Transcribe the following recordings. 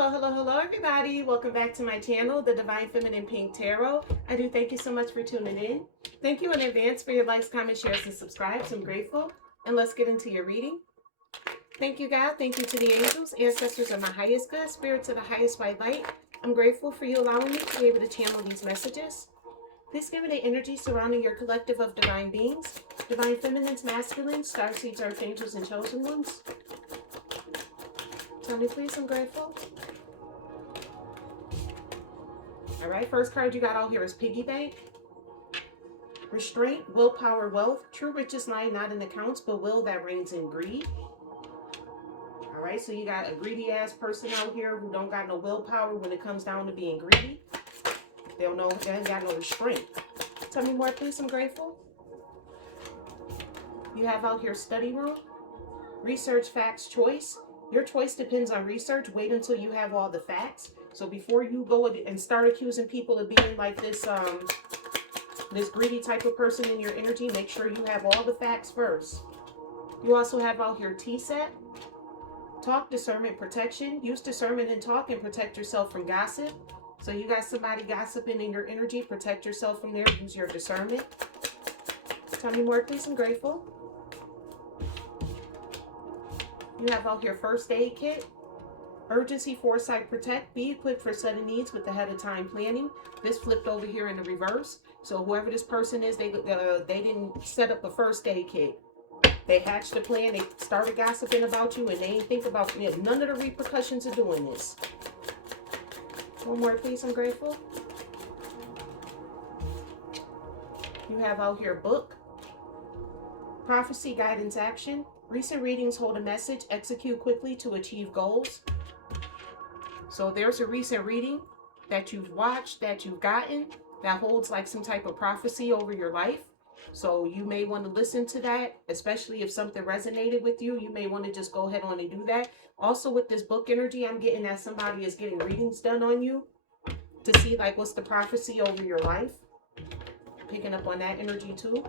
Hello everybody. Welcome back to my channel, the Divine Feminine Pink Tarot. I do thank you so much for tuning in. Thank you in advance for your likes, comments, shares, and subscribes. I'm grateful. And let's get into your reading. Thank you, God. Thank you to the angels, ancestors of my highest good, spirits of the highest white light. I'm grateful for you allowing me to be able to channel these messages. Please give me the energy surrounding your collective of divine beings, divine feminines, masculines, starseeds, earth angels, and chosen ones. Tell me, please, I'm grateful. All right, first card you got out here is Piggy Bank. Restraint, willpower, wealth. True riches lie not in accounts, but will that reigns in greed. All right, so you got a greedy ass person out here who don't got no willpower when it comes down to being greedy. They ain't got no restraint. Tell me more, please, I'm grateful. You have out here study room. Research, facts, choice. Your choice depends on research. Wait until you have all the facts. So before you go and start accusing people of being like this greedy type of person in your energy, make sure you have all the facts first. You also have out here T-set. Talk, discernment, protection. Use discernment and talk and protect yourself from gossip. So you got somebody gossiping in your energy, protect yourself from there. Use your discernment. Tell me more, please. I'm grateful. You have out here first aid kit. Urgency, foresight, protect. Be equipped for sudden needs with ahead of time planning. This flipped over here in the reverse. So whoever this person is, they didn't set up a first aid kit. They hatched a plan. They started gossiping about you, and they ain't think about none of the repercussions of doing this. One more, please. I'm grateful. You have out here book. Prophecy, guidance, action. Recent readings hold a message. Execute quickly to achieve goals. So there's a recent reading that you've watched, that you've gotten, that holds like some type of prophecy over your life. So you may want to listen to that, especially if something resonated with you. You may want to just go ahead on and do that. Also with this book energy, I'm getting that somebody is getting readings done on you to see like what's the prophecy over your life. Picking up on that energy too.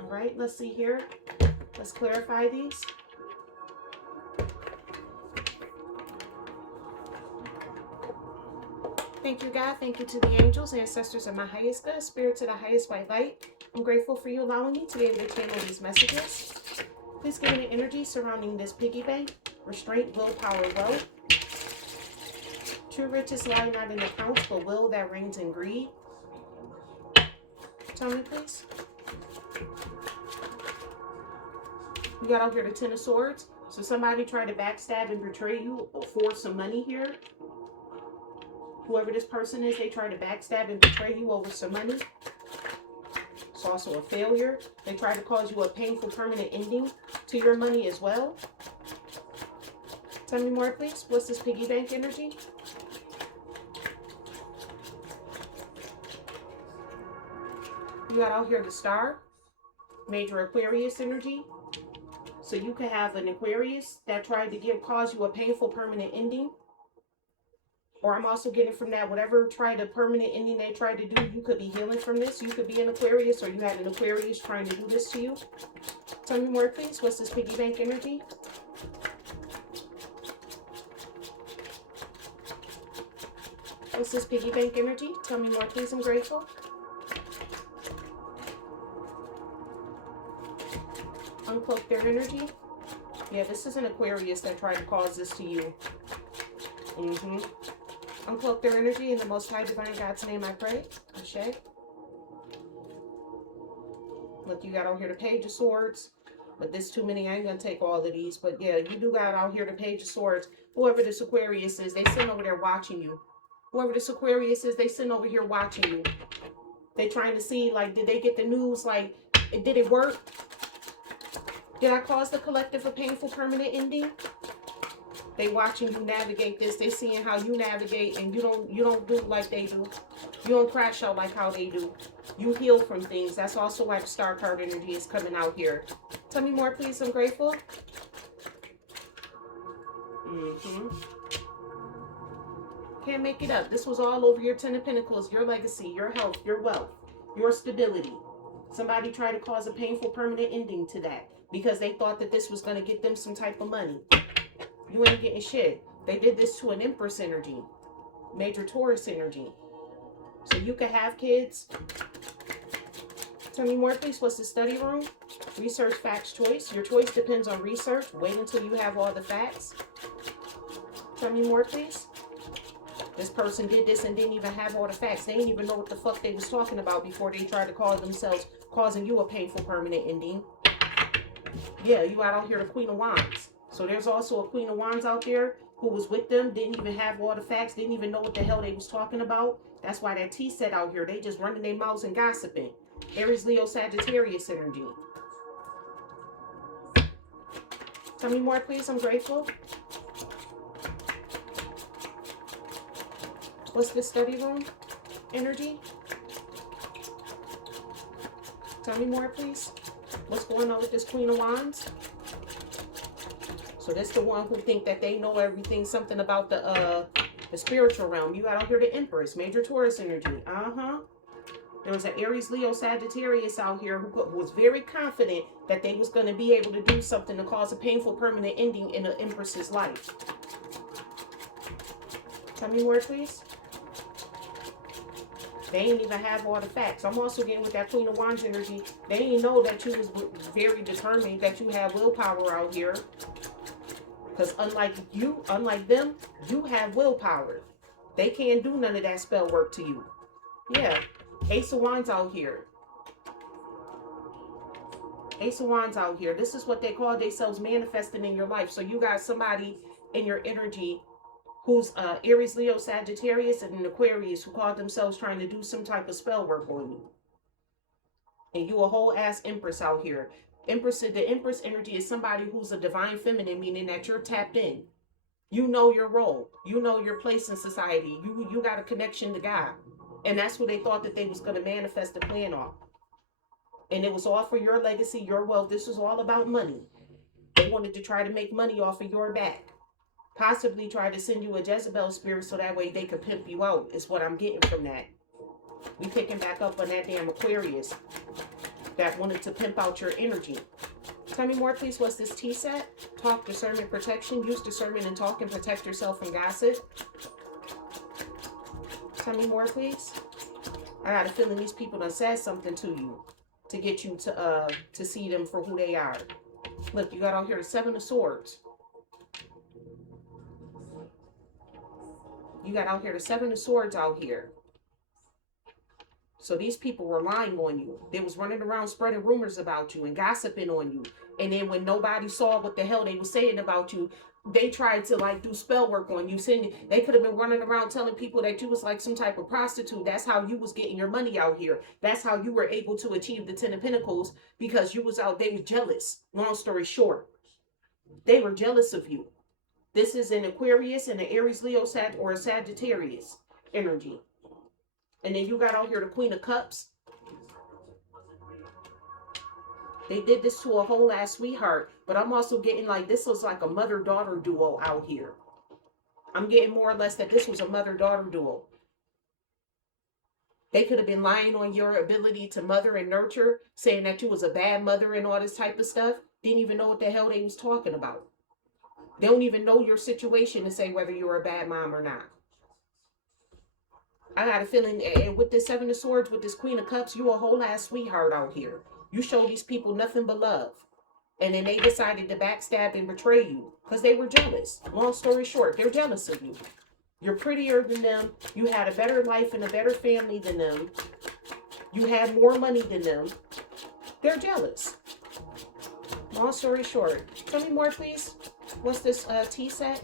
All right, let's see here. Let's clarify these. Thank you, God. Thank you to the angels, ancestors of my highest good, spirits of the highest white light. I'm grateful for you allowing me to be able to channel these messages. Please give me the energy surrounding this piggy bank. Restraint, willpower, wealth. True riches lie not in accounts, but will that reigns in greed. Tell me, please. You got out here the Ten of Swords. So somebody tried to backstab and betray you for some money here. Whoever this person is, they tried to backstab and betray you over some money. It's also a failure. They tried to cause you a painful permanent ending to your money as well. Tell me more, please. What's this piggy bank energy? You got out here the Star. Major Aquarius energy. So you could have an Aquarius that tried to cause you a painful permanent ending. Or I'm also getting from that, whatever permanent ending they tried to do, you could be healing from this. You could be an Aquarius, or you had an Aquarius trying to do this to you. Tell me more, please. What's this piggy bank energy? What's this piggy bank energy? Tell me more, please. I'm grateful. Uncloak their energy. Yeah, this is an Aquarius that tried to cause this to you. Uncloak their energy in the Most High Divine God's name I pray. Ashe. Look, you got out here the Page of Swords. But this too many. I ain't going to take all of these. But yeah, you do got out here the Page of Swords. Whoever this Aquarius is, they sitting over there watching you. Whoever this Aquarius is, they sitting over here watching you. They trying to see, like, did they get the news? Like, did it work? Did I cause the collective a painful permanent ending? They watching you navigate this. They seeing how you navigate, and you don't do like they do. You don't crash out like how they do. You heal from things. That's also why the Star card energy is coming out here. Tell me more, please. I'm grateful. Can't make it up. This was all over your Ten of Pentacles, your legacy, your health, your wealth, your stability. Somebody tried to cause a painful permanent ending to that because they thought that this was going to get them some type of money. You ain't getting shit. They did this to an Empress energy, major Taurus energy. So you can have kids. Tell me more, please. What's the study room? Research, facts, choice. Your choice depends on research. Wait until you have all the facts. Tell me more, please. This person did this and didn't even have all the facts. They didn't even know what the fuck they was talking about before they tried to call themselves causing you a painful permanent ending. Yeah, you out here the Queen of Wands. So there's also a Queen of Wands out there who was with them, didn't even have all the facts, didn't even know what the hell they was talking about. That's why that T set out here, they just running their mouths and gossiping. Aries, Leo, Sagittarius energy. Tell me more, please. I'm grateful. What's the study room energy? Tell me more, please. What's going on with this Queen of Wands? So this the one who think that they know everything, something about the spiritual realm. You got out here the Empress, major Taurus energy. There was an Aries, Leo, Sagittarius out here who was very confident that they was going to be able to do something to cause a painful permanent ending in the Empress's life. Tell me more, please. They ain't even have all the facts. I'm also getting with that Queen of Wands energy. They didn't know that you was very determined, that you have willpower out here. Because unlike them, you have willpower. They can't do none of that spell work to you. Yeah. Ace of Wands out here. Ace of Wands out here. This is what they call themselves manifesting in your life. So you got somebody in your energy who's Aries, Leo, Sagittarius, and an Aquarius who called themselves trying to do some type of spell work on you. And you a whole ass Empress out here. The Empress energy is somebody who's a divine feminine, meaning that you're tapped in. You know your role. You know your place in society. You got a connection to God. And that's what they thought that they was going to manifest the plan off. And it was all for your legacy, your wealth. This was all about money. They wanted to try to make money off of your back. Possibly try to send you a Jezebel spirit so that way they could pimp you out, is what I'm getting from that. We picking back up on that damn Aquarius that wanted to pimp out your energy. Tell me more, please. What's this T set? Talk, discernment, protection. Use discernment and talk and protect yourself from gossip. Tell me more, please. I got a feeling these people done said something to you to get you to see them for who they are. Look, you got out here the Seven of Swords. You got out here the Seven of Swords out here. So these people were lying on you. They was running around spreading rumors about you and gossiping on you. And then when nobody saw what the hell they were saying about you, they tried to like do spell work on you. They could have been running around telling people that you was like some type of prostitute. That's how you was getting your money out here. That's how you were able to achieve the 10 of Pentacles, because you was out. They were jealous. Long story short, they were jealous of you. This is an Aquarius and an Aries, Leo, or a Sagittarius energy. And then you got out here the Queen of Cups. They did this to a whole ass sweetheart. But I'm also getting like this was like a mother-daughter duo out here. I'm getting more or less that this was a mother-daughter duo. They could have been lying on your ability to mother and nurture, saying that you was a bad mother and all this type of stuff. Didn't even know what the hell they was talking about. They don't even know your situation to say whether you're a bad mom or not. I got a feeling, and with this Seven of Swords, with this Queen of Cups, you a whole ass sweetheart out here. You show these people nothing but love. And then they decided to backstab and betray you because they were jealous. Long story short, they're jealous of you. You're prettier than them. You had a better life and a better family than them. You had more money than them. They're jealous. Long story short. Tell me more, please. What's this T set?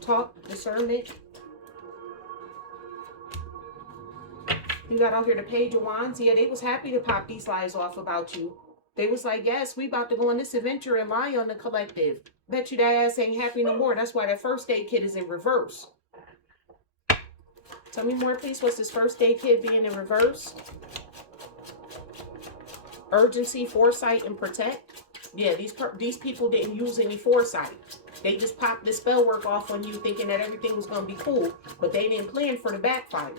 Talk, discernment. You got out here the Page of Wands. Yeah, they was happy to pop these lies off about you. They was like, yes, we about to go on this adventure and lie on the collective. Bet you that ass ain't happy no more. That's why that first aid kit is in reverse. Tell me more, please. What's this first aid kit being in reverse? Urgency, foresight, and protect. Yeah, these people didn't use any foresight. They just popped the spell work off on you thinking that everything was going to be cool. But they didn't plan for the backfire.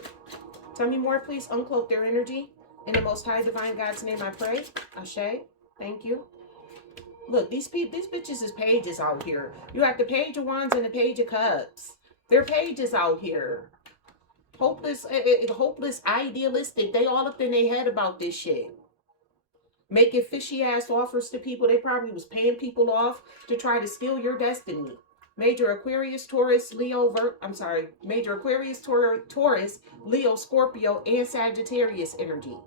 Tell me more, please. Uncloak their energy. In the Most High Divine God's name I pray. Ashe. Thank you. Look, these bitches is pages out here. You have the Page of Wands and the Page of Cups. They're pages out here. Hopeless, hopeless, idealistic. They all up in their head about this shit. Making fishy ass offers to people. They probably was paying people off to try to steal your destiny. Major Aquarius, Taurus, Leo, Major Aquarius, Taurus, Leo, Scorpio, and Sagittarius energy.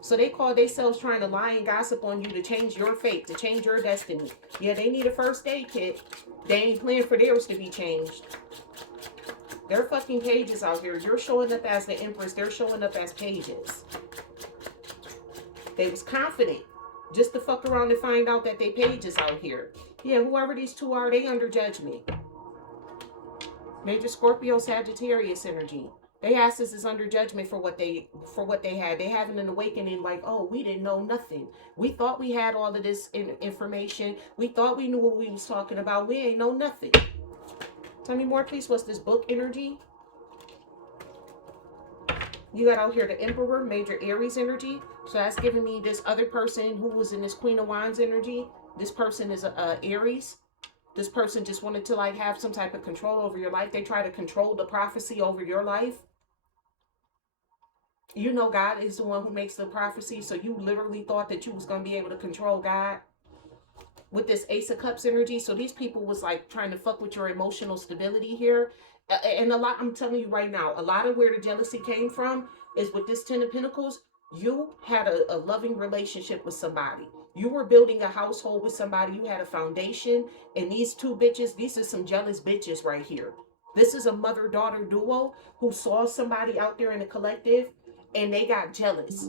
So they call themselves trying to lie and gossip on you to change your fate, to change your destiny. Yeah, they need a first aid kit. They ain't planning for theirs to be changed. They're fucking pages out here. You're showing up as the Empress. They're showing up as pages. They was confident just to fuck around and find out that they pages out here. Yeah, whoever these two are, they under judgment. Major Scorpio, Sagittarius energy. They asses is under judgment for what they had. They having an awakening like, oh, we didn't know nothing. We thought we had all of this information. We thought we knew what we was talking about. We ain't know nothing. Tell me more, please. What's this book energy? You got out here the Emperor, Major Aries energy. So that's giving me this other person who was in this Queen of Wands energy. This person is a Aries. This person just wanted to like have some type of control over your life. They try to control the prophecy over your life. You know God is the one who makes the prophecy. So you literally thought that you was going to be able to control God with this Ace of Cups energy. So these people was like trying to fuck with your emotional stability here. And a lot, I'm telling you right now, a lot of where the jealousy came from is with this Ten of Pentacles. You had a loving relationship with somebody. You were building a household with somebody. You had a foundation. And these two bitches, these are some jealous bitches right here. This is a mother-daughter duo who saw somebody out there in the collective and they got jealous.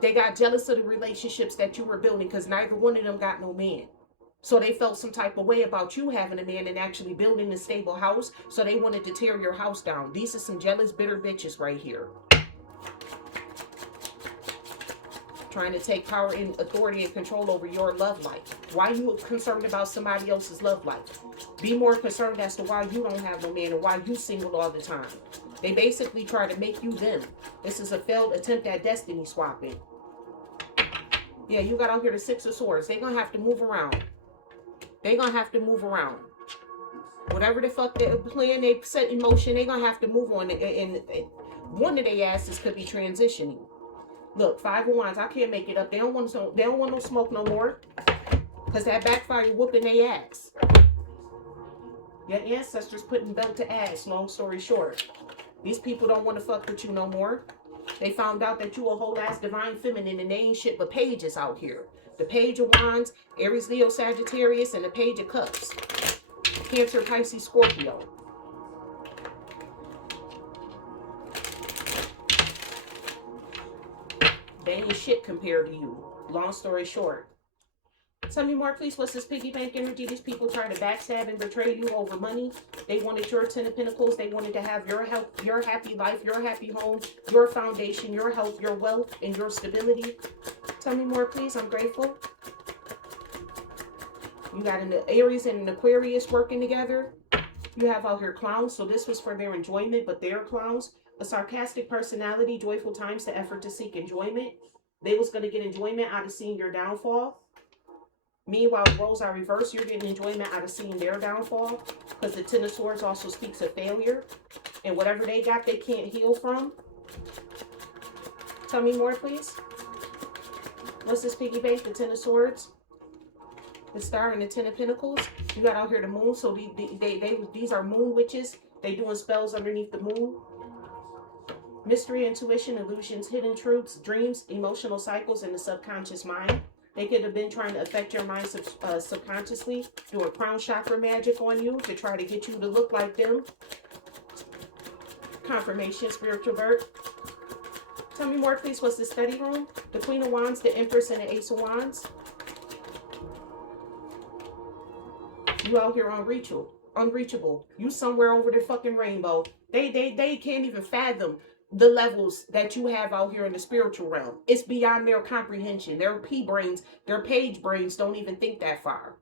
They got jealous of the relationships that you were building because neither one of them got no man. So they felt some type of way about you having a man and actually building a stable house. So they wanted to tear your house down. These are some jealous, bitter bitches right here. Trying to take power and authority and control over your love life. Why are you concerned about somebody else's love life? Be more concerned as to why you don't have no man and why you single all the time. They basically try to make you them. This is a failed attempt at destiny swapping. Yeah, you got out here the Six of Swords. They're going to have to move around. They're going to have to move around. Whatever the fuck the plan they set in motion, they're going to have to move on. And one of their asses could be transitioning. Look, Five of Wands. I can't make it up. They don't want no smoke no more. Because that backfire whooping their ass. Your ancestors putting belt to ass, long story short. These people don't want to fuck with you no more. They found out that you a whole ass divine feminine and they ain't shit but pages out here. The Page of Wands, Aries, Leo, Sagittarius, and the Page of Cups. Cancer, Pisces, Scorpio. They ain't shit compared to you. Long story short. Tell me more, please. What's this piggy bank energy? These people trying to backstab and betray you over money. They wanted your Ten of Pentacles. They wanted to have your health, your happy life, your happy home, your foundation, your health, your wealth, and your stability. Tell me more, please. I'm grateful. You got an Aries and an Aquarius working together. You have out here clowns. So this was for their enjoyment, but they're clowns. A sarcastic personality, joyful times to effort to seek enjoyment. They was going to get enjoyment out of seeing your downfall. Meanwhile, the roles are reversed. You're getting enjoyment out of seeing their downfall because the Ten of Swords also speaks of failure. And whatever they got, they can't heal from. Tell me more, please. What's this piggy bank? The Ten of Swords, the Star, and the Ten of Pentacles. You got out here the Moon. So these are moon witches. They doing spells underneath the moon. Mystery, intuition, illusions, hidden truths, dreams, emotional cycles, and the subconscious mind. They could have been trying to affect your mind subconsciously, doing crown chakra magic on you to try to get you to look like them. Confirmation, spiritual birth. Tell me more, please. What's the study room? The Queen of Wands, the Empress, and the Ace of Wands. You out here unreachable. You somewhere over the fucking rainbow. They can't even fathom the levels that you have out here in the spiritual realm. It's beyond their comprehension. Their P-brains, their page brains don't even think that far.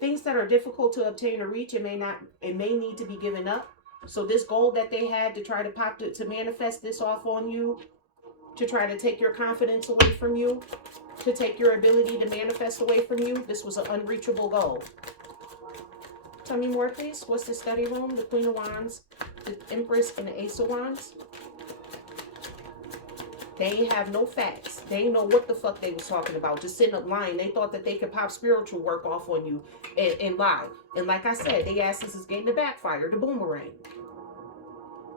Things that are difficult to obtain or reach, it may need to be given up. So this goal that they had to try to to manifest this off on you, to try to take your confidence away from you, to take your ability to manifest away from you. This was an unreachable goal. Tell me more, please. What's the study room? The Queen of Wands, the Empress, and the Ace of Wands. They ain't have no facts. They ain't know what the fuck they was talking about. Just sitting up lying. They thought that they could pop spiritual work off on you and lie. And like I said, they asses is getting the backfire, the boomerang.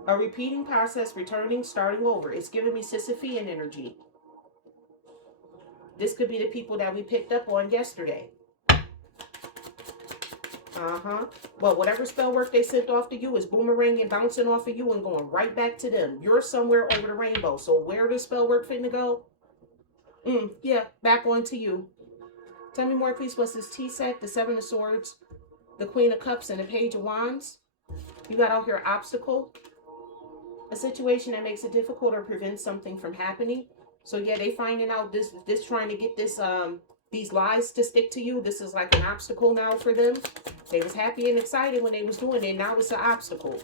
A repeating process, returning, starting over. It's giving me Sisyphean energy. This could be the people that we picked up on yesterday. Well, whatever spell work they sent off to you is boomeranging, bouncing off of you and going right back to them. You're somewhere over the rainbow. So where does spell work finna go? Yeah, back on to you. Tell me more, please. What's this tea set? The Seven of Swords, the Queen of Cups, and the Page of Wands. You got out here obstacle. A situation that makes it difficult or prevents something from happening. So yeah, they finding out this trying to get this these lies to stick to you. This is like an obstacle now for them. They was happy and excited when they was doing it. Now it's an obstacle.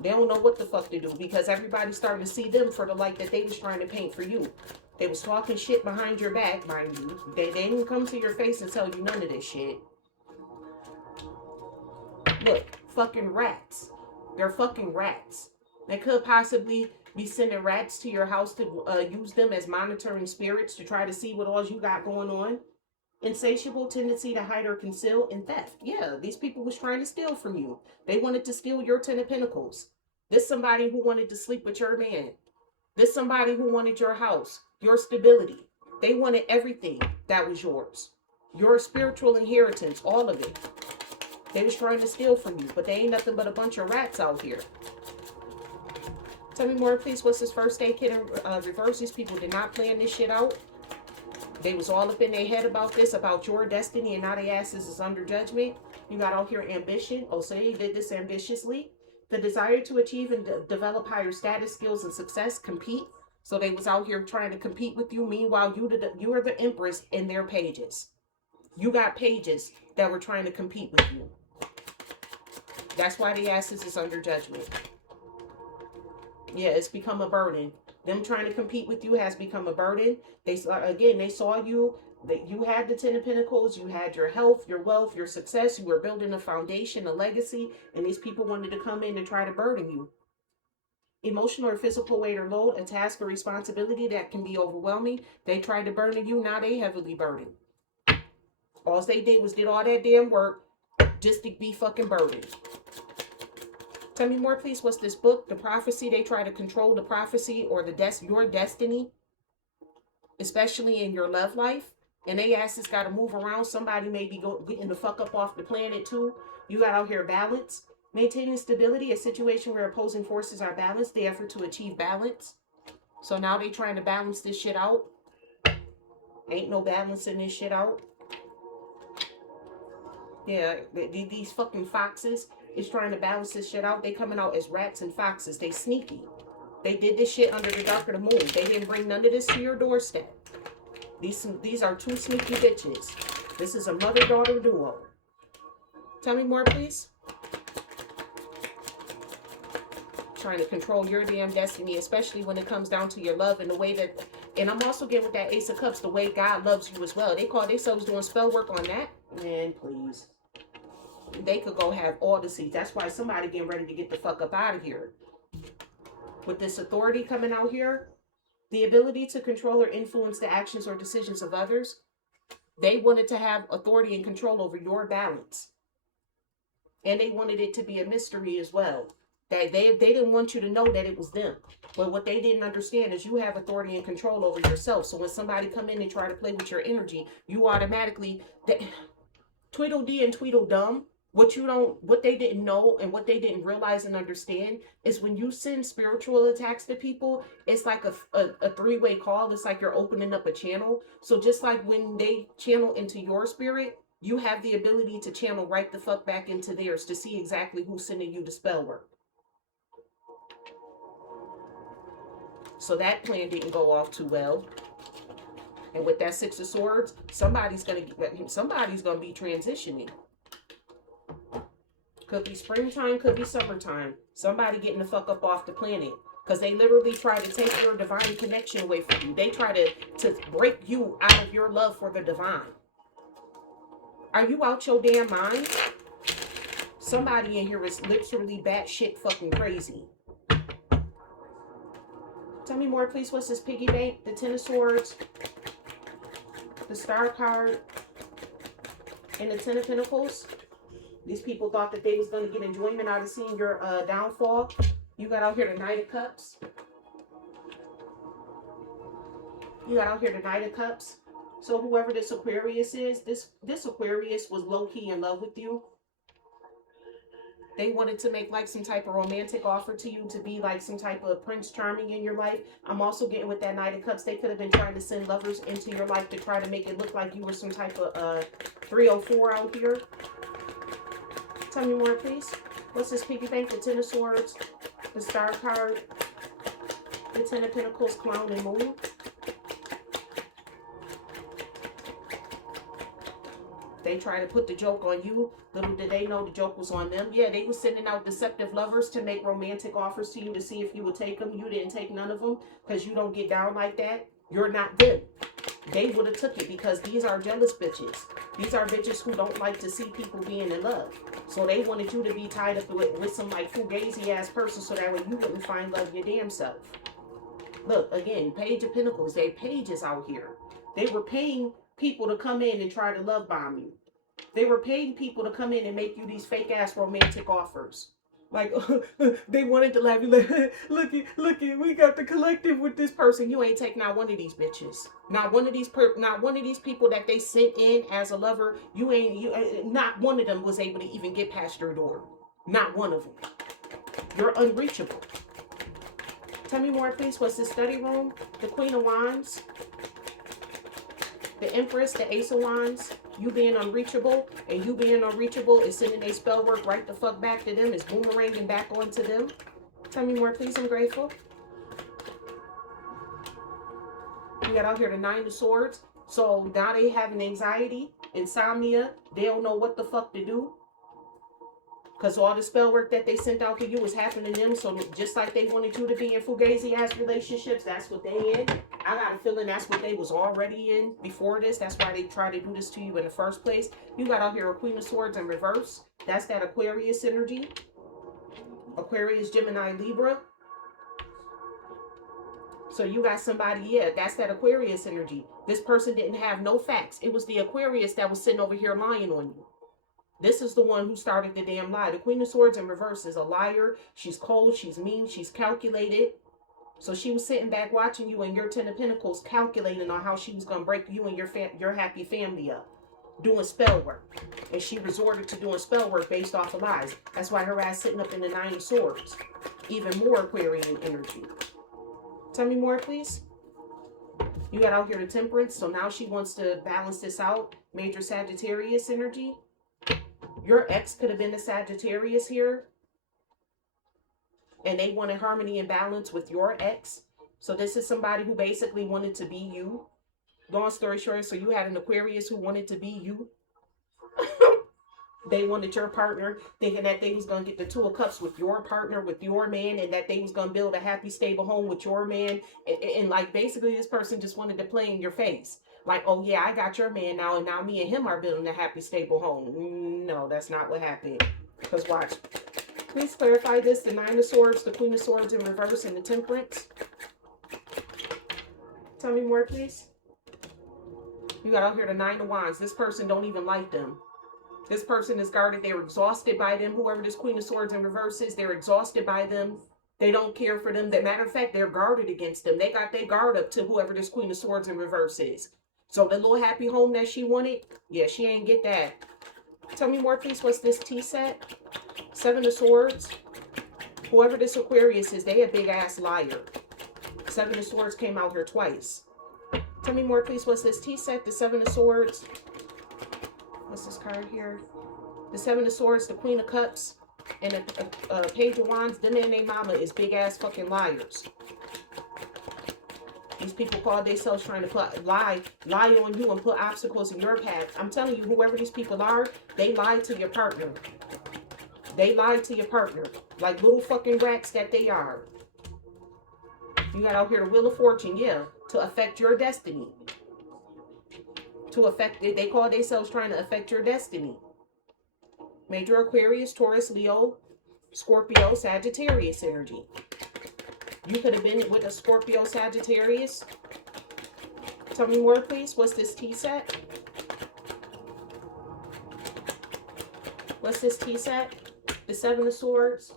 They don't know what the fuck to do because everybody's starting to see them for the light that they was trying to paint for you. They was talking shit behind your back, mind you. They didn't come to your face and tell you none of this shit. Look, fucking rats. They're fucking rats. They could possibly be sending rats to your house to use them as monitoring spirits to try to see what all you got going on. Insatiable tendency to hide or conceal, and theft. Yeah, these people was trying to steal from you. They wanted to steal your 10 of Pentacles. This somebody who wanted to sleep with your man. This somebody who wanted your house, your stability. They wanted everything that was yours. Your spiritual inheritance, all of it. They was trying to steal from you, but they ain't nothing but a bunch of rats out here. Tell me more, please. What's this first aid kit in reverse? These people did not plan this shit out. They was all up in their head about this, about your destiny, and now they asses is under judgment. You got out here ambition. Oh, so they did this ambitiously. The desire to achieve and develop higher status, skills, and success. Compete. So they was out here trying to compete with you. Meanwhile, you are the Empress in their pages. You got pages that were trying to compete with you. That's why the asses is under judgment. Yeah, it's become a burden. Them trying to compete with you has become a burden. They saw you, that you had the 10 of Pentacles, you had your health, your wealth, your success, you were building a foundation, a legacy, and these people wanted to come in and try to burden you. Emotional or physical weight or load, a task or responsibility that can be overwhelming. They tried to burden you, now they heavily burdened. All they did was did all that damn work just to be fucking burdened. Tell me more, please. What's this book? The prophecy. They try to control the prophecy or your destiny, especially in your love life. And they asses got to move around. Somebody may be getting the fuck up off the planet too. You got out here balance. Maintaining stability, a situation where opposing forces are balanced. The effort to achieve balance. So now they trying to balance this shit out. Ain't no balancing this shit out. Yeah, these fucking foxes is trying to balance this shit out. They coming out as rats and foxes. They sneaky. They did this shit under the dark of the moon. They didn't bring none of this to your doorstep. These are two sneaky bitches. This is a mother-daughter duo. Tell me more, please. Trying to control your damn destiny, especially when it comes down to your love and the way that, and I'm also getting with that Ace of Cups, the way God loves you as well. They call themselves doing spell work on that. Man, please. They could go have all the seeds. That's why somebody getting ready to get the fuck up out of here. With this authority coming out here, the ability to control or influence the actions or decisions of others, they wanted to have authority and control over your balance. And they wanted it to be a mystery as well. That they didn't want you to know that it was them. But what they didn't understand is you have authority and control over yourself. So when somebody come in and try to play with your energy, you automatically, Tweedledee and Tweedledum. What they didn't know and what they didn't realize and understand is when you send spiritual attacks to people, it's like a three-way call. It's like you're opening up a channel. So just like when they channel into your spirit, you have the ability to channel right the fuck back into theirs to see exactly who's sending you the spell work. So that plan didn't go off too well. And with that Six of Swords, somebody's gonna be transitioning. Could be springtime, could be summertime. Somebody getting the fuck up off the planet. Because they literally try to take your divine connection away from you. They try to break you out of your love for the divine. Are you out your damn mind? Somebody in here is literally batshit fucking crazy. Tell me more, please. What's this piggy bank? The Ten of Swords, the Star card, and the Ten of Pentacles. These people thought that they was going to get enjoyment out of seeing your downfall. You got out here the Knight of Cups. You got out here the Knight of Cups. So whoever this Aquarius is, this Aquarius was low-key in love with you. They wanted to make like some type of romantic offer to you, to be like some type of Prince Charming in your life. I'm also getting with that Knight of Cups. They could have been trying to send lovers into your life to try to make it look like you were some type of 304 out here. Tell me more, please. What's this piggy bank? The Ten of Swords, the Star card, the Ten of Pentacles, Clown, and Moon. They try to put the joke on you. Little did they know the joke was on them. Yeah, they were sending out deceptive lovers to make romantic offers to you to see if you would take them. You didn't take none of them because you don't get down like that. You're not them. They would have took it because these are jealous bitches. These are bitches who don't like to see people being in love. So they wanted you to be tied up with some like fugazi ass person so that way you wouldn't find love your damn self. Look, again, Page of Pentacles. They pages out here. They were paying people to come in and try to love bomb you. They were paying people to come in and make you these fake ass romantic offers. Like, they wanted to laugh. Looky, we got the collective with this person. You ain't taking out one of these bitches. Not one of these people that they sent in as a lover. Not one of them was able to even get past your door. Not one of them. You're unreachable. Tell me more, please. What's this study room? The Queen of Wands, the Empress, the Ace of Wands. You being unreachable, and you being unreachable is sending a spell work right the fuck back to them. It's boomeranging back onto them. Tell me more, please. I'm grateful. You got out here the Nine of Swords. So now they having anxiety, insomnia. They don't know what the fuck to do. Because all the spell work that they sent out to you is happening to them. So just like they wanted you to be in fugazi-ass relationships, that's what they in. I got a feeling that's what they was already in before this. That's why they tried to do this to you in the first place. You got out here a Queen of Swords in reverse. That's that Aquarius energy. Aquarius, Gemini, Libra. So you got somebody, yeah, that's that Aquarius energy. This person didn't have no facts. It was the Aquarius that was sitting over here lying on you. This is the one who started the damn lie. The Queen of Swords in reverse is a liar. She's cold. She's mean. She's calculated. So she was sitting back watching you and your Ten of Pentacles, calculating on how she was going to break you and your happy family up. Doing spell work. And she resorted to doing spell work based off of lies. That's why her ass sitting up in the Nine of Swords. Even more Aquarian energy. Tell me more, please. You got out here the Temperance. So now she wants to balance this out. Major Sagittarius energy. Your ex could have been the Sagittarius here. And they wanted harmony and balance with your ex. So this is somebody who basically wanted to be you. Long story short, so you had an Aquarius who wanted to be you. They wanted your partner, thinking that they was going to get the Two of Cups with your partner, with your man, and that they was going to build a happy, stable home with your man. And like basically this person just wanted to play in your face. Like, oh yeah, I got your man now, and now me and him are building a happy, stable home. No, that's not what happened. Because watch. Please clarify this. The Nine of Swords, the Queen of Swords in reverse, and the Temperance. Tell me more, please. You got out here the Nine of Wands. This person don't even like them. This person is guarded. They're exhausted by them. Whoever this Queen of Swords in reverse is, they're exhausted by them. They don't care for them. As a matter of fact, they're guarded against them. They got their guard up to whoever this Queen of Swords in reverse is. So the little happy home that she wanted, yeah, she ain't get that. Tell me more, please. What's this tea set? Seven of Swords. Whoever this Aquarius is, they a big ass liar. Seven of Swords came out here twice. Tell me more, please. What's this tea set? The Seven of Swords. What's this card here? The Seven of Swords, the Queen of Cups, and a Page of Wands. Them and their mama is big ass fucking liars. These people call themselves trying to lie on you and put obstacles in your path. I'm telling you, whoever these people are, they lied to your partner. They lied to your partner. Like little fucking rats that they are. You got out here the Wheel of Fortune, yeah, to affect your destiny. To affect it, they call themselves trying to affect your destiny. Major Aquarius, Taurus, Leo, Scorpio, Sagittarius energy. You could have been with a Scorpio, Sagittarius. Tell me more, please. What's this T set? What's this T set? The Seven of Swords.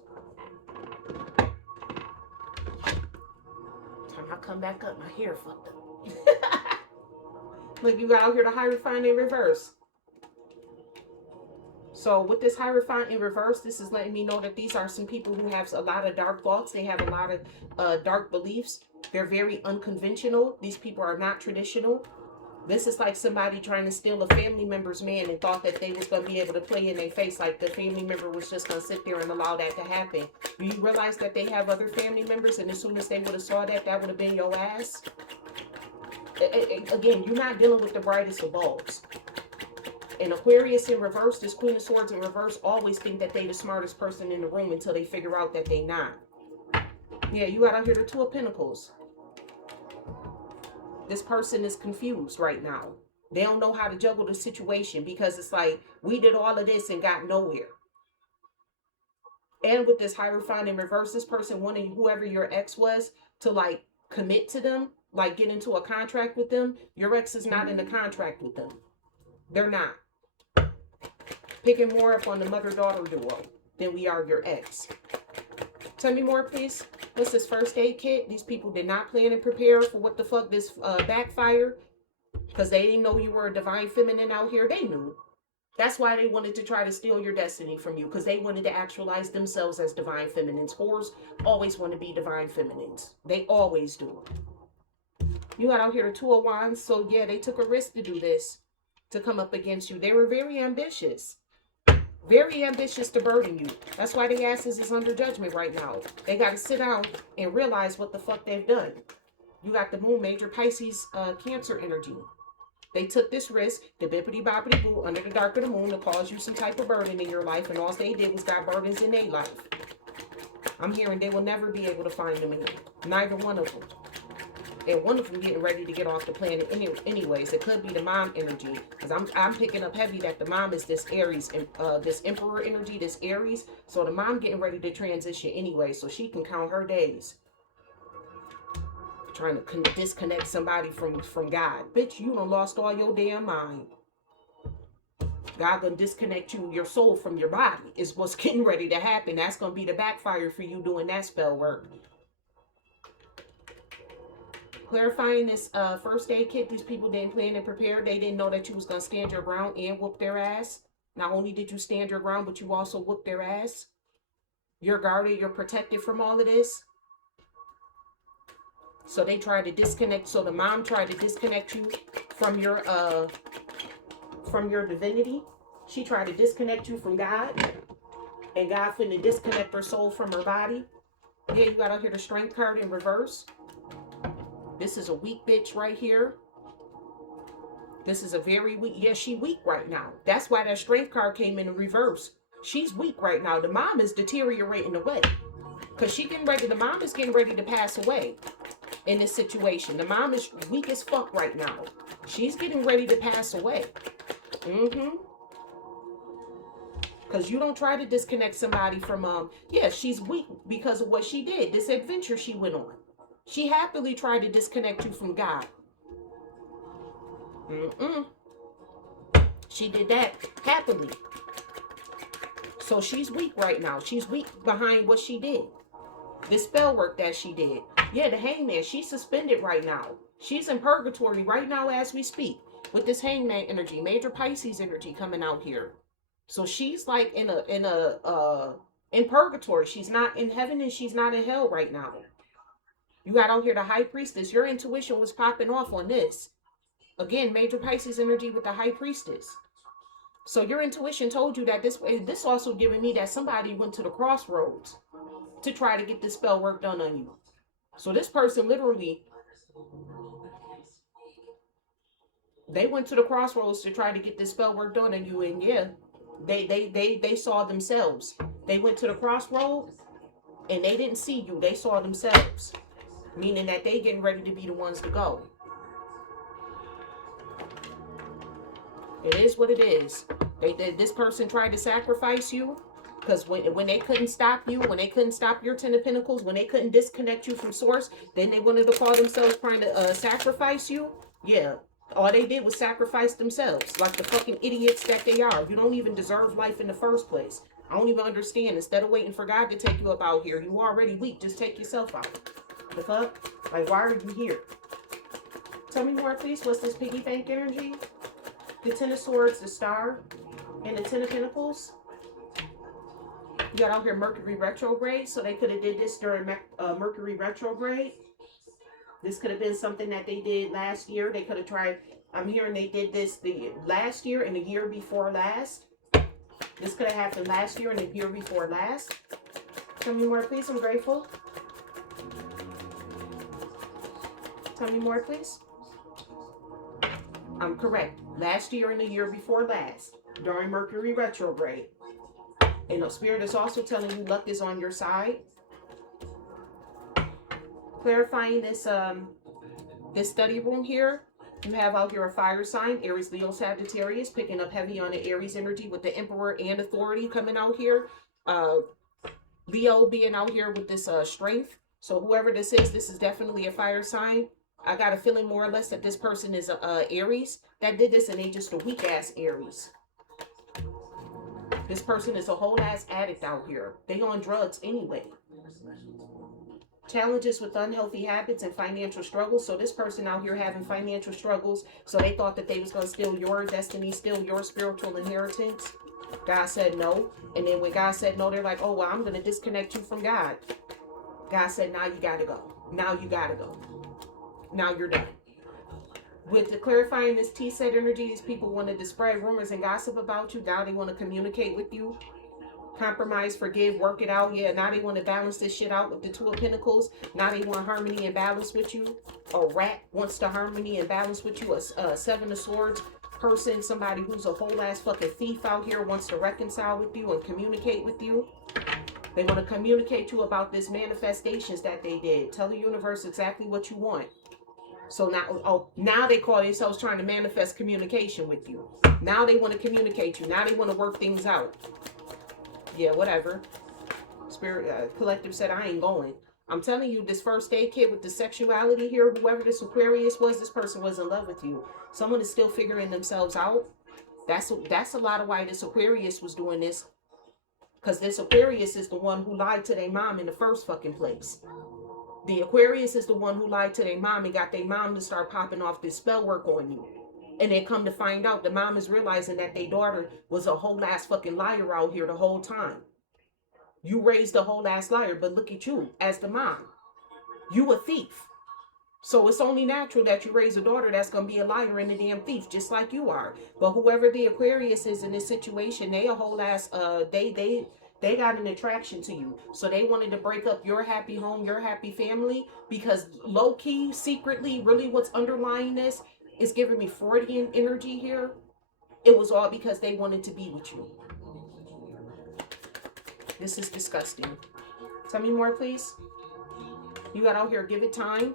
Time I come back up, my hair fucked up. Look, you got out here the Hierophant in reverse. So with this Hierophant in reverse, this is letting me know that these are some people who have a lot of dark thoughts. They have a lot of dark beliefs. They're very unconventional. These people are not traditional. This is like somebody trying to steal a family member's man and thought that they was going to be able to play in their face, like the family member was just going to sit there and allow that to happen. Do you realize that they have other family members, and as soon as they would have saw that, that would have been your ass? Again, you're not dealing with the brightest of bulbs. And Aquarius in reverse, this Queen of Swords in reverse, always think that they the smartest person in the room until they figure out that they not. Yeah, you got out here the Two of Pentacles. This person is confused right now. They don't know how to juggle the situation because it's like, we did all of this and got nowhere. And with this Hierophant in reverse, this person wanted whoever your ex was to like commit to them, like get into a contract with them. Your ex is not in a contract with them. They're not. Picking more up on the mother-daughter duo than we are your ex. Tell me more, please. What's this first aid kit? These people did not plan and prepare for what the fuck this backfire. Because they didn't know you were a divine feminine out here. They knew. That's why they wanted to try to steal your destiny from you. Because they wanted to actualize themselves as divine feminines. Whores always want to be divine feminines. They always do. You got out here the Two of Wands. So yeah, they took a risk to do this. To come up against you. They were very ambitious. Very ambitious to burden you. That's why the asses is under judgment right now. They got to sit down and realize what the fuck they've done. You got the Moon, Major Pisces, Cancer energy. They took this risk, the bippity boppity boo, under the dark of the moon to cause you some type of burden in your life, and all they did was got burdens in their life. I'm hearing they will never be able to find them again. Neither one of them. And one of them getting ready to get off the planet anyways. It could be the mom energy. Because I'm picking up heavy that the mom is this Aries, this Emperor energy, this Aries. So the mom getting ready to transition anyway. So she can count her days. Trying to disconnect somebody from God. Bitch, you done lost all your damn mind. God gonna disconnect your soul from your body. Is what's getting ready to happen. That's gonna be the backfire for you doing that spell work. Clarifying this first aid kit, these people didn't plan and prepare. They didn't know that you was going to stand your ground and whoop their ass. Not only did you stand your ground, but you also whooped their ass. You're guarded, you're protected from all of this. So they tried to disconnect. So the mom tried to disconnect you from your divinity. She tried to disconnect you from God. And God finna disconnect her soul from her body. Yeah, you got out here the Strength card in reverse. This is a weak bitch right here. This is a very weak. Yeah, she weak right now. That's why that Strength card came in reverse. She's weak right now. The mom is deteriorating away. Because the mom is getting ready to pass away in this situation. The mom is weak as fuck right now. She's getting ready to pass away. Because you don't try to disconnect somebody from, yeah, she's weak because of what she did. This adventure she went on. She happily tried to disconnect you from God. She did that happily. So she's weak right now. She's weak behind what she did. The spell work that she did. Yeah, the Hangman, she's suspended right now. She's in purgatory right now as we speak. With this Hangman energy, Major Pisces energy coming out here. So she's like in purgatory. She's not in heaven and she's not in hell right now. You got out here the High Priestess. Your intuition was popping off on this. Again, Major Pisces energy with the High Priestess. So your intuition told you that this also giving me that somebody went to the crossroads to try to get this spell work done on you. So this person literally, they went to the crossroads to try to get this spell work done on you. And yeah, they saw themselves. They went to the crossroads and they didn't see you. They saw themselves. Meaning that they getting ready to be the ones to go. It is what it is. This person tried to sacrifice you. Because when they couldn't stop you, when they couldn't stop your Ten of Pentacles, when they couldn't disconnect you from source, then they wanted to call themselves trying to sacrifice you. Yeah, all they did was sacrifice themselves, like the fucking idiots that they are. You don't even deserve life in the first place. I don't even understand. Instead of waiting for God to take you up out here, you already weak. Just take yourself out. The fuck? Like, why are you here? Tell me more, please. What's this piggy bank energy? The Ten of Swords, the Star, and the Ten of Pentacles. You got out here Mercury retrograde, so they could have did this during Mercury retrograde. This could have been something that they did last year. They could have tried. I'm hearing they did this the last year and the year before last. This could have happened last year and the year before last. Tell me more, please. I'm grateful. Tell me more, please. I'm correct. Last year and the year before last, during Mercury retrograde. And the Spirit is also telling you luck is on your side. Clarifying this this study room here. You have out here a fire sign, Aries, Leo, Sagittarius, picking up heavy on the Aries energy with the Emperor and Authority coming out here. Leo being out here with this strength. So whoever this is definitely a fire sign. I got a feeling more or less that this person is Aries that did this, and they just a weak ass Aries. This person is a whole ass addict out here. They on drugs anyway. Challenges with unhealthy habits and financial struggles. So this person out here having financial struggles. So they thought that they was going to steal your destiny, steal your spiritual inheritance. God said no. And then when God said no, they're like, oh, well, I'm going to disconnect you from God. God said, now you got to go. Now you got to go. Now you're done. With the clarifying this T-set energy, these people wanted to spread rumors and gossip about you. Now they want to communicate with you. Compromise, forgive, work it out. Yeah, now they want to balance this shit out with the Two of Pentacles. Now they want harmony and balance with you. A rat wants to harmony and balance with you. A Seven of Swords person, somebody who's a whole ass fucking thief out here, wants to reconcile with you and communicate with you. They want to communicate to you about this manifestations that they did. Tell the universe exactly what you want. So now they call themselves trying to manifest communication with you. Now they want to communicate you. Now they want to work things out. Yeah, whatever. Spirit Collective said, I ain't going. I'm telling you, this first aid kit with the sexuality here, whoever this Aquarius was, this person was in love with you. Someone is still figuring themselves out. That's a lot of why this Aquarius was doing this. Because this Aquarius is the one who lied to their mom in the first fucking place. The Aquarius is the one who lied to their mom and got their mom to start popping off this spell work on you. And they come to find out the mom is realizing that their daughter was a whole ass fucking liar out here the whole time. You raised a whole ass liar, but look at you as the mom. You a thief. So it's only natural that you raise a daughter that's going to be a liar and a damn thief, just like you are. But whoever the Aquarius is in this situation, they a whole ass, they got an attraction to you. So they wanted to break up your happy home, your happy family, because low-key, secretly, really what's underlying this is giving me Freudian energy here. It was all because they wanted to be with you. This is disgusting. Tell me more, please. You got out here, give it time.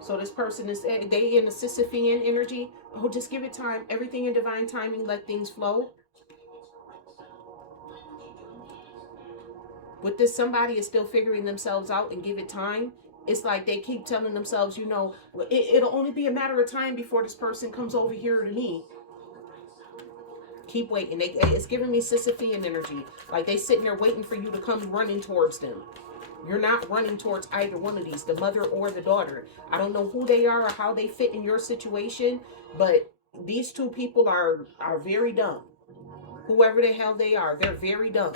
So this person is, they in the Sisyphean energy. Oh, just give it time. Everything in divine timing, let things flow. With this, somebody is still figuring themselves out and give it time. It's like they keep telling themselves, you know, it'll only be a matter of time before this person comes over here to me. Keep waiting. It's giving me Sisyphean energy. Like they sitting there waiting for you to come running towards them. You're not running towards either one of these, the mother or the daughter. I don't know who they are or how they fit in your situation, but these two people are very dumb. Whoever the hell they are, they're very dumb.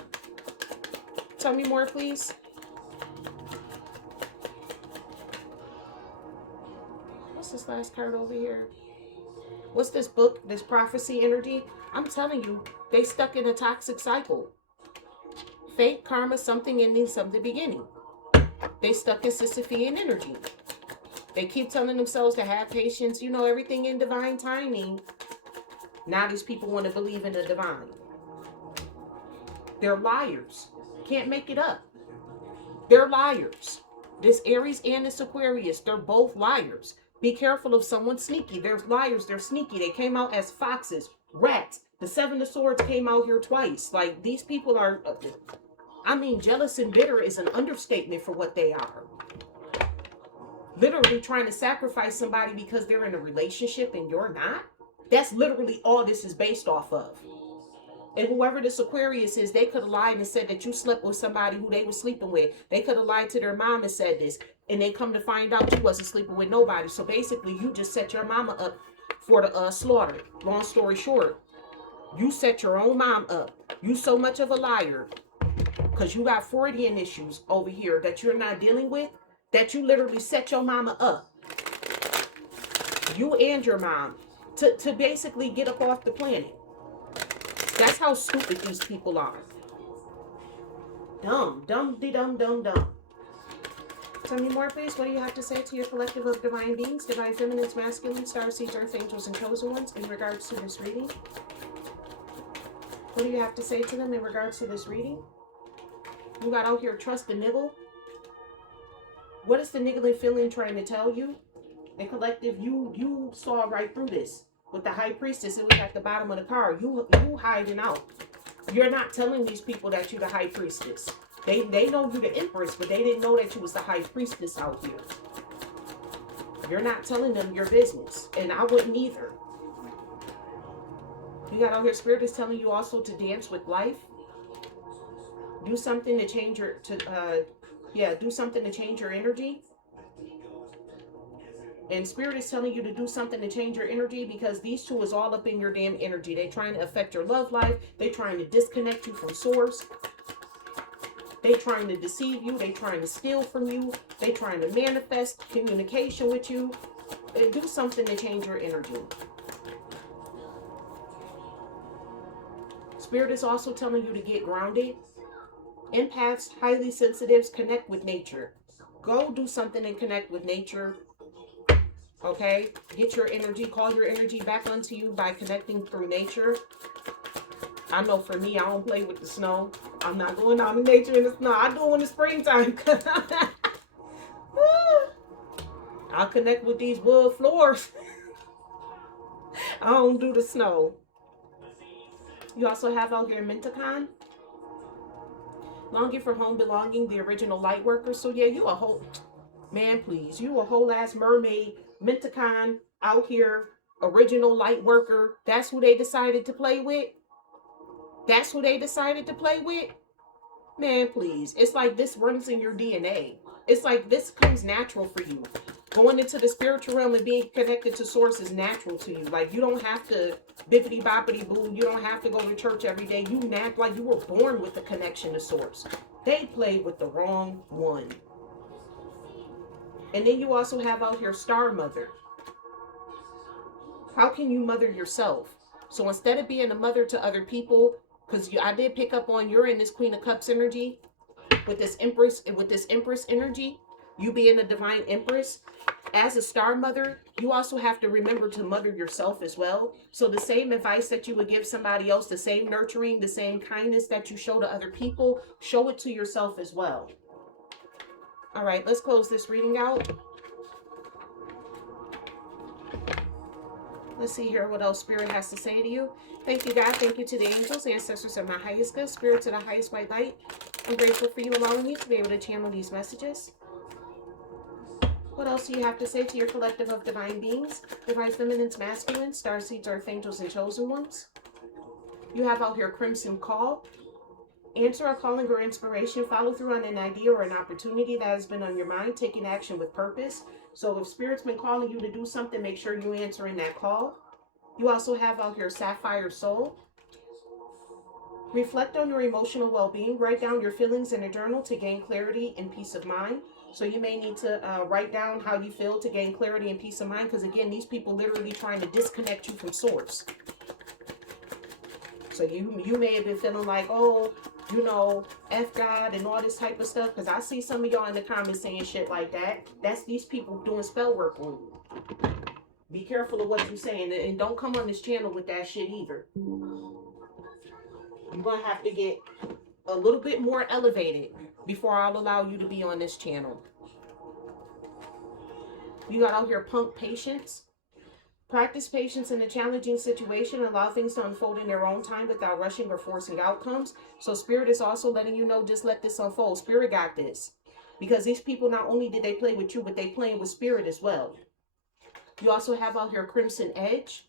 Tell me more, please. What's this last card over here? What's this book, this prophecy energy? I'm telling you, they stuck in a toxic cycle. Fate, karma, something ending, something beginning. They stuck in Sisyphean energy. They keep telling themselves to have patience, you know, everything in divine timing. Now these people want to believe in the divine. They're liars. Can't make it up. They're liars. This Aries and this Aquarius, they're both liars. Be careful of someone sneaky. There's liars, they're sneaky. They came out as foxes, rats. The Seven of Swords came out here twice. Like, these people are, I mean, jealous and bitter is an understatement for what they are. Literally trying to sacrifice somebody because they're in a relationship and you're not. That's literally all this is based off of. And whoever this Aquarius is, they could have lied and said that you slept with somebody who they were sleeping with. They could have lied to their mom and said this. And they come to find out you wasn't sleeping with nobody. So basically, you just set your mama up for the slaughter. Long story short, you set your own mom up. You so much of a liar because you got Freudian issues over here that you're not dealing with, that you literally set your mama up. You and your mom to basically get up off the planet. That's how stupid these people are. Dumb, dumb, dumb, dumb, dumb. Tell me more, please. What do you have to say to your collective of divine beings, divine feminines, masculine, starseeds, earth angels, and chosen ones in regards to this reading? What do you have to say to them in regards to this reading? You got out here, trust the niggle. What is the niggling feeling trying to tell you? And collective, you saw right through this. With the high priestess, it was at the bottom of the card. You hiding out. You're not telling these people that you're the high priestess. They know you're the empress, but they didn't know that you was the high priestess out here. You're not telling them your business, and I wouldn't either. You got out here, Spirit is telling you also to dance with life. Do something to change your do something to change your energy. And Spirit is telling you to do something to change your energy because these two is all up in your damn energy. They're trying to affect your love life. They're trying to disconnect you from source. They're trying to deceive you. They're trying to steal from you. They're trying to manifest communication with you. Do something to change your energy. Spirit is also telling you to get grounded. Empaths, highly sensitives, connect with nature. Go do something and connect with nature. Okay, get your energy, call your energy back onto you by connecting through nature. I know for me, I don't play with the snow. I'm not going out in nature in the snow. I do it in the springtime. I'll connect with these wood floors. I don't do the snow. You also have out here Mintakon. Longing for home belonging, the original light worker. So yeah, you a whole, man, please. You a whole ass mermaid. Mintakon out here, original light worker. That's who they decided to play with. That's who they decided to play with. Man, please. It's like this runs in your DNA. It's like this comes natural for you. Going into the spiritual realm and being connected to source is natural to you. Like, you don't have to bippity boppity boo. You don't have to go to church every day. You act like you were born with the connection to source. They played with the wrong one. And then you also have out here Star Mother. How can you mother yourself? So instead of being a mother to other people, because I did pick up on you're in this Queen of Cups energy with this Empress energy, you being a divine Empress. As a Star Mother, you also have to remember to mother yourself as well. So the same advice that you would give somebody else, the same nurturing, the same kindness that you show to other people, show it to yourself as well. All right, let's close this reading out. Let's see here what else Spirit has to say to you. Thank you, God. Thank you to the angels, the ancestors of my highest good, Spirit to the highest white light. I'm grateful for you allowing me to be able to channel these messages. What else do you have to say to your collective of divine beings, divine feminines, masculines, starseeds, earth angels, and chosen ones? You have out here Crimson Call. Answer a calling or inspiration. Follow through on an idea or an opportunity that has been on your mind. Taking action with purpose. So if Spirit's been calling you to do something, make sure you answer in that call. You also have out here Sapphire Soul. Reflect on your emotional well-being. Write down your feelings in a journal to gain clarity and peace of mind. So you may need to write down how you feel to gain clarity and peace of mind. Because again, these people literally trying to disconnect you from source. So you may have been feeling like, oh, you know, F God and all this type of stuff. Because I see some of y'all in the comments saying shit like that. That's these people doing spell work on you. Be careful of what you're saying. And don't come on this channel with that shit either. You're going to have to get a little bit more elevated before I'll allow you to be on this channel. You got out here punk patience. Practice patience in a challenging situation. Allow things to unfold in their own time without rushing or forcing outcomes. So Spirit is also letting you know, just let this unfold. Spirit got this. Because these people, not only did they play with you, but they playing with Spirit as well. You also have out here Crimson Edge.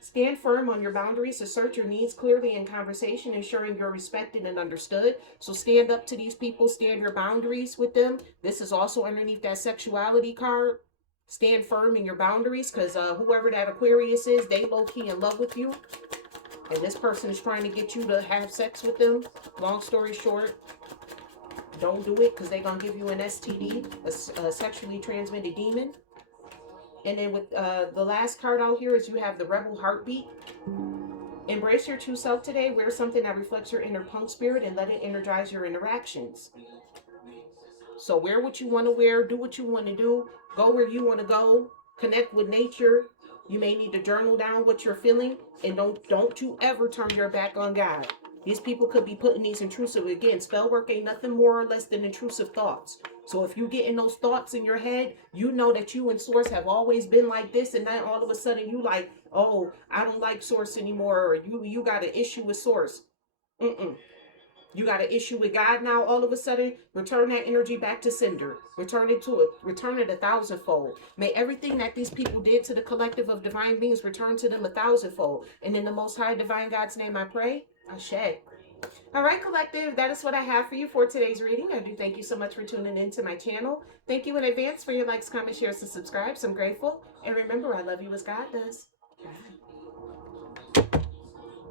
Stand firm on your boundaries. Assert your needs clearly in conversation, ensuring you're respected and understood. So stand up to these people. Stand your boundaries with them. This is also underneath that sexuality card. Stand firm in your boundaries, because whoever that Aquarius is, they low-key in love with you. And this person is trying to get you to have sex with them. Long story short, don't do it, because they're going to give you an STD, a sexually transmitted demon. And then with the last card out here is you have the Rebel Heartbeat. Embrace your true self today. Wear something that reflects your inner punk spirit and let it energize your interactions. So wear what you want to wear. Do what you want to do. Go where you want to go. Connect with nature. You may need to journal down what you're feeling. And don't you ever turn your back on God. These people could be putting these intrusive, again, spell work ain't nothing more or less than intrusive thoughts. So if you get in those thoughts in your head, you know that you and Source have always been like this, and then all of a sudden you like, oh, I don't like Source anymore, or you got an issue with Source. You got an issue with God now, all of a sudden. Return that energy back to sender. Return it to it. Return it 1,000-fold. May everything that these people did to the collective of divine beings return to them 1,000-fold. And in the Most High Divine God's name I pray. Ashe. All right, collective, that is what I have for you for today's reading. I do thank you so much for tuning into my channel. Thank you in advance for your likes, comments, shares, and subscribes. I'm grateful. And remember, I love you as God does. Bye.